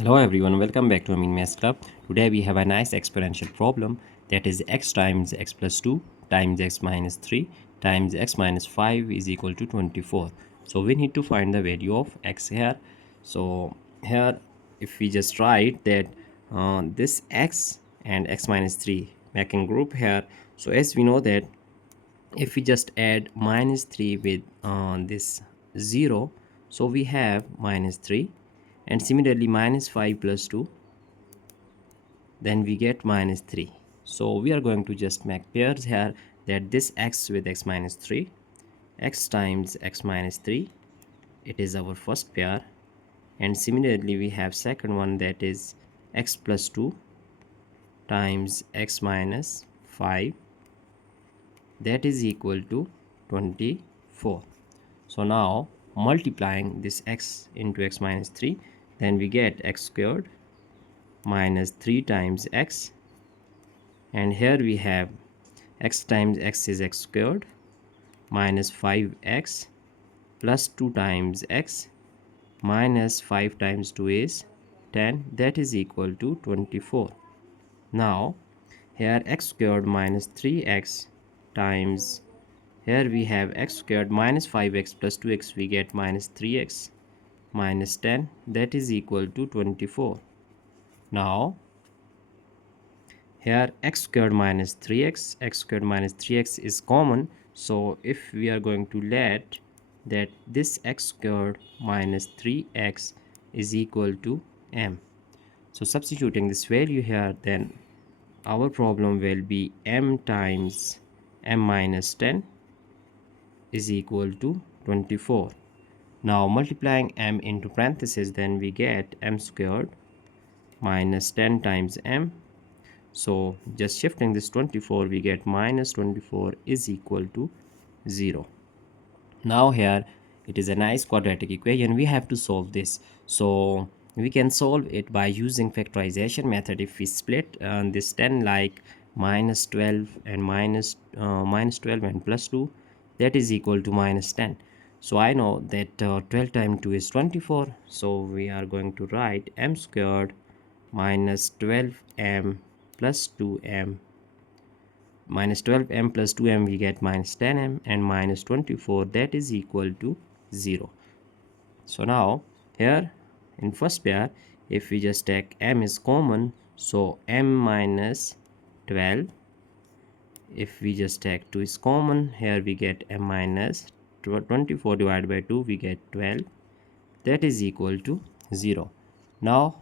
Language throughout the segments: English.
Hello everyone, welcome back to Amin Maths Club. Today we have a nice exponential problem, that is x times x plus 2 times x minus 3 times x minus 5 is equal to 24. So we need to find the value of x here. So here if we just write that this x and x minus 3 making group here. So as we know that if we just add minus 3 with this 0, so we have minus 3, and similarly minus 5 plus 2, then we get minus 3. So we are going to just make pairs here, that this x with x minus 3, x times x minus 3, it is our first pair, and similarly we have second one, that is x plus 2 times x minus 5, that is equal to 24. So now multiplying this x into x minus 3, then we get x squared minus 3 times x, and here we have x times x is x squared minus 5x plus 2 times x minus 5 times 2 is 10, that is equal to 24. Now here x squared minus 3x times, here we have x squared minus 5x plus 2x, we get minus 3x minus 10, that is equal to 24. Now here x squared minus 3x, x squared minus 3x is common. So if we are going to let that this x squared minus 3x is equal to m. So substituting this value here, then our problem will be m times m minus 10 is equal to 24. Now multiplying m into parentheses, then we get m squared minus 10 times m. So just shifting this 24, we get minus 24 is equal to 0. Now here it is a nice quadratic equation. We have to solve this. So we can solve it by using factorization method. If we split this 10 like minus 12 and minus 12 and plus 2, that is equal to minus 10. So I know that 12 times 2 is 24. So we are going to write m squared minus 12m plus 2m, minus 12m plus 2m, we get minus 10m, and minus 24, that is equal to 0. So now here in first pair, if we just take m is common, so m minus 12, if we just take 2 is common, here we get m minus 24 divided by 2, we get 12, that is equal to 0. Now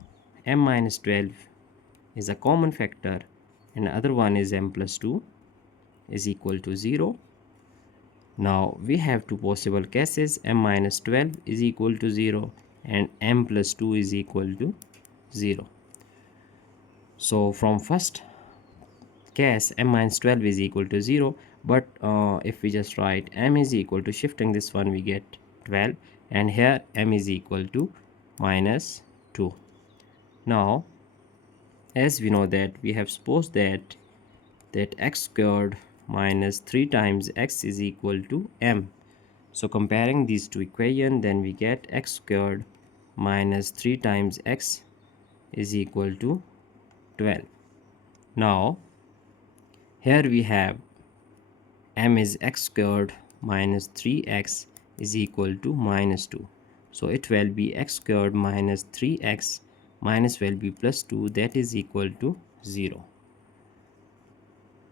m minus 12 is a common factor, and the other one is m plus 2 is equal to 0. Now we have two possible cases, m minus 12 is equal to 0 and m plus 2 is equal to 0. So from first case, m minus 12 is equal to 0, but if we just write m is equal to, shifting this one, we get 12, and here m is equal to minus 2. Now as we know that we have supposed that x squared minus 3 times x is equal to m. So comparing these two equations, then we get x squared minus 3 times x is equal to 12. Now here we have m is x squared minus 3x is equal to minus 2. So it will be x squared minus 3x minus will be plus 2, that is equal to 0.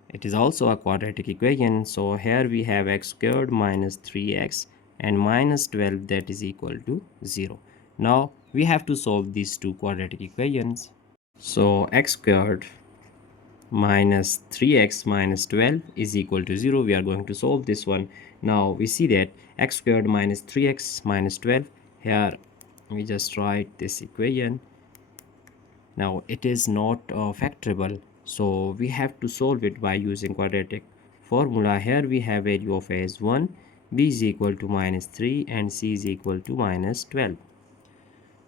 It is also a quadratic equation. So here we have x squared minus 3x and minus 12, that is equal to 0. Now we have to solve these two quadratic equations. So x squared minus 3x minus 12 is equal to 0. We are going to solve this one. Now we see that x squared minus 3x minus 12, here we just write this equation. Now it is not factorable, so we have to solve it by using quadratic formula. Here we have value of a is 1, b is equal to minus 3, and c is equal to minus 12.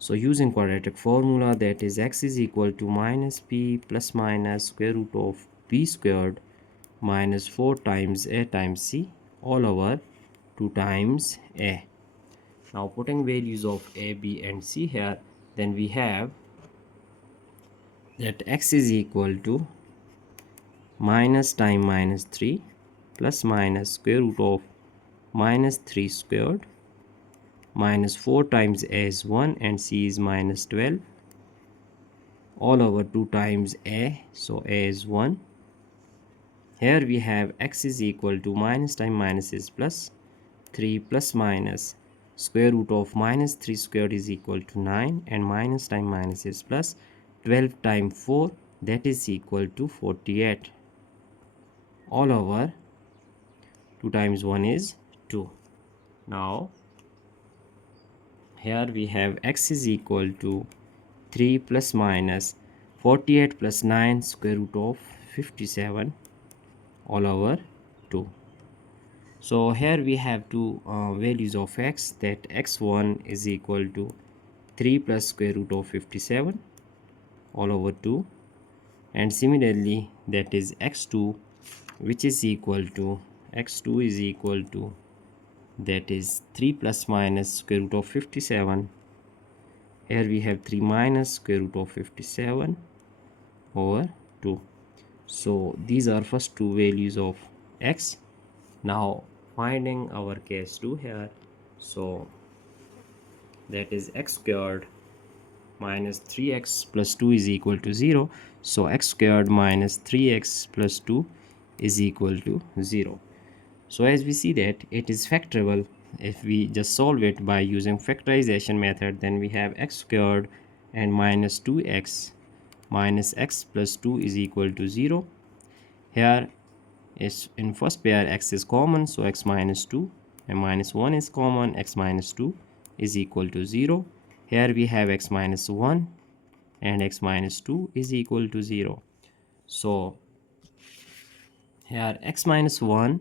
So using quadratic formula, that is x is equal to minus b plus minus square root of b squared minus 4 times a times c all over 2 times a. Now putting values of a, b and c here, then we have that x is equal to minus time minus 3 plus minus square root of minus 3 squared minus 4 times a is 1 and c is minus 12 all over 2 times a, so a is 1. Here we have x is equal to minus time minus is plus 3 plus minus square root of minus 3 squared is equal to 9 and minus time minus is plus 12 times 4, that is equal to 48 all over 2 times 1 is 2. Now here we have x is equal to 3 plus minus 48 plus 9 square root of 57 all over 2. So here we have two values of x, that x1 is equal to 3 plus square root of 57 all over 2, and similarly that is x2, which is equal to x2 is equal to, that is 3 plus minus square root of 57. Here we have 3 minus square root of 57 over 2. So these are first two values of x. Now finding our case 2 here, so that is x squared minus 3x plus 2 is equal to 0. So x squared minus 3x plus 2 is equal to 0. So as we see that it is factorable, if we just solve it by using factorization method, then we have x squared and minus 2x minus x plus 2 is equal to 0. Here is in first pair x is common, so x minus 2 and minus 1 is common, x minus 2 is equal to 0. Here we have x minus 1 and x minus 2 is equal to 0. So here x minus 1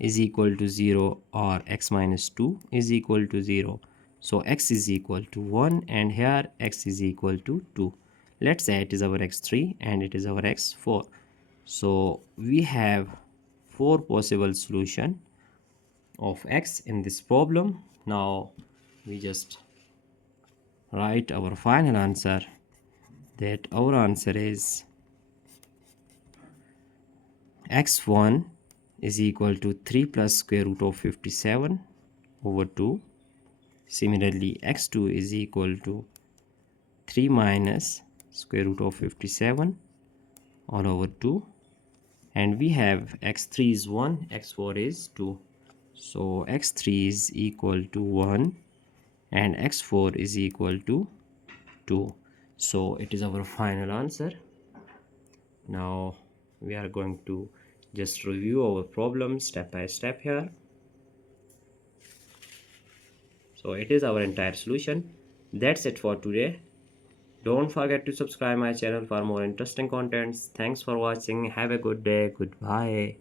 is equal to 0 or x minus 2 is equal to 0. So x is equal to 1 and here x is equal to 2. Let's say it is our x3 and it is our x4. So we have 4 possible solution of x in this problem. Now we just write our final answer, that our answer is x1 is equal to 3 plus square root of 57 over 2. Similarly, x2 is equal to 3 minus square root of 57 all over 2. And we have x3 is 1, x4 is 2. So x3 is equal to 1 and x4 is equal to 2. So it is our final answer. Now we are going to just review our problem step by step here. So it is our entire solution. That's it for today. Don't forget to subscribe my channel for more interesting contents. Thanks for watching. Have a good day. Goodbye.